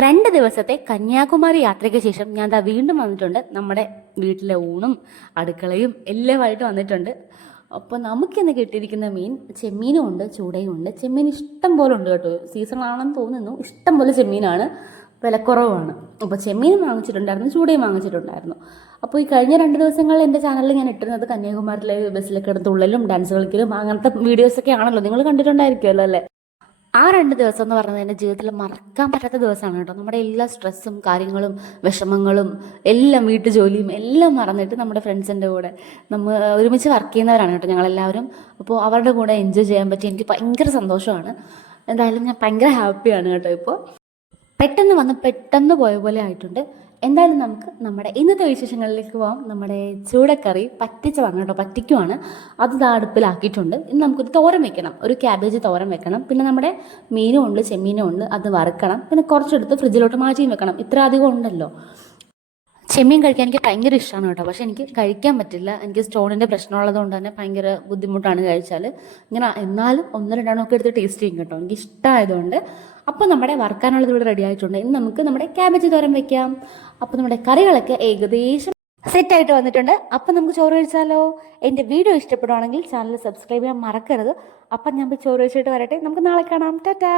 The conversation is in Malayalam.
2 ദിവസത്തെ കന്യാകുമാരി യാത്രയ്ക്ക് ശേഷം ഞാൻ ദാ വീണ്ടും വന്നിട്ടുണ്ട്. നമ്മുടെ വീട്ടിലെ ഊണും അടുക്കളയും എല്ലാമായിട്ട് വന്നിട്ടുണ്ട്. അപ്പോൾ നമുക്കിന്ന് കിട്ടിയിരിക്കുന്ന മീൻ ചെമ്മീനും ഉണ്ട്, ചൂടയും ഉണ്ട്. ചെമ്മീൻ ഇഷ്ടം പോലെ ഉണ്ട് കേട്ടോ. സീസൺ ആണെന്ന് തോന്നുന്നു. ഇഷ്ടം പോലെ ചെമ്മീനാണ്, വിലക്കുറവാണ്. അപ്പോൾ ചെമ്മീനും വാങ്ങിച്ചിട്ടുണ്ടായിരുന്നു, ചൂടയും വാങ്ങിച്ചിട്ടുണ്ടായിരുന്നു. അപ്പോൾ ഈ കഴിഞ്ഞ 2 ദിവസങ്ങളിൽ എൻ്റെ ചാനലിൽ ഞാൻ ഇട്ടിരുന്നത് കന്യാകുമാരിയിലെ ബസ്സിലൊക്കെ കിടന്ന് തുള്ളലും ഡാൻസ് കളിക്കലും അങ്ങനത്തെ വീഡിയോസൊക്കെ ആണല്ലോ, നിങ്ങൾ കണ്ടിട്ടുണ്ടായിരിക്കുമല്ലോ അല്ലേ? ആ 2 ദിവസം എന്ന് പറയുന്നത് എൻ്റെ ജീവിതത്തിൽ മറക്കാൻ പറ്റാത്ത ദിവസമാണ് കേട്ടോ. നമ്മുടെ എല്ലാ സ്ട്രെസ്സും കാര്യങ്ങളും വിഷമങ്ങളും എല്ലാം വീട്ടു ജോലിയും എല്ലാം മറന്നിട്ട് നമ്മുടെ ഫ്രണ്ട്സിൻ്റെ കൂടെ നമ്മൾ ഒരുമിച്ച് വർക്ക് ചെയ്യുന്നവരാണ് കേട്ടോ ഞങ്ങളെല്ലാവരും. അപ്പോൾ അവരുടെ കൂടെ എൻജോയ് ചെയ്യാൻ പറ്റി എനിക്ക് ഭയങ്കര സന്തോഷമാണ്. എന്തായാലും ഞാൻ ഭയങ്കര ഹാപ്പിയാണ് കേട്ടോ. ഇപ്പോൾ പെട്ടെന്ന് വന്ന് പെട്ടെന്ന് പോയ പോലെ ആയിട്ടുണ്ട്. എന്തായാലും നമുക്ക് നമ്മുടെ ഇന്നത്തെ വിശേഷങ്ങളിലേക്ക് പോകാം. നമ്മുടെ ചൂടക്കറി പറ്റിച്ചതാണ് കേട്ടോ, പറ്റിക്കുവാണ്. അത് അടുപ്പിലാക്കിയിട്ടുണ്ട്. ഇന്ന് നമുക്കൊരു തോരൻ വെക്കണം, ഒരു ക്യാബേജ് തോരൻ വെക്കണം. പിന്നെ നമ്മുടെ മീനും ഉണ്ട്, ചെമ്മീനും ഉണ്ട്, അത് വറുക്കണം. പിന്നെ കുറച്ചെടുത്ത് ഫ്രിഡ്ജിലോട്ട് മാറ്റിയും വെക്കണം. ഇത്ര അധികം ഉണ്ടല്ലോ. ചെമ്മീൻ കഴിക്കാൻ എനിക്ക് ഭയങ്കര ഇഷ്ടമാണ് കേട്ടോ, പക്ഷെ എനിക്ക് കഴിക്കാൻ പറ്റില്ല. എനിക്ക് സ്റ്റോണിൻ്റെ പ്രശ്നമുള്ളത് കൊണ്ട് തന്നെ ഭയങ്കര ബുദ്ധിമുട്ടാണ് കഴിച്ചാൽ. ഇങ്ങനെ എന്നാലും 1-2 ഒക്കെ എടുത്ത് ടേസ്റ്റ് ചെയ്യും കേട്ടോ, എനിക്ക് ഇഷ്ടമായതുകൊണ്ട്. അപ്പോൾ നമ്മുടെ വറുക്കാനുള്ളത് ഇവിടെ റെഡി ആയിട്ടുണ്ട്. ഇനി നമുക്ക് നമ്മുടെ ക്യാബേജ് തോരൻ വെക്കാം. അപ്പോൾ നമ്മുടെ കറികളൊക്കെ ഏകദേശം സെറ്റായിട്ട് വന്നിട്ടുണ്ട്. അപ്പം നമുക്ക് ചോറ് കഴിച്ചാലോ? എൻ്റെ വീഡിയോ ഇഷ്ടപ്പെടുവാണെങ്കിൽ ചാനൽ സബ്സ്ക്രൈബ് ചെയ്യാൻ മറക്കരുത്. അപ്പം ഞാൻ പോയി ചോറ് കഴിച്ചിട്ട് വരട്ടെ. നമുക്ക് നാളെ കാണാം. ടാറ്റാ.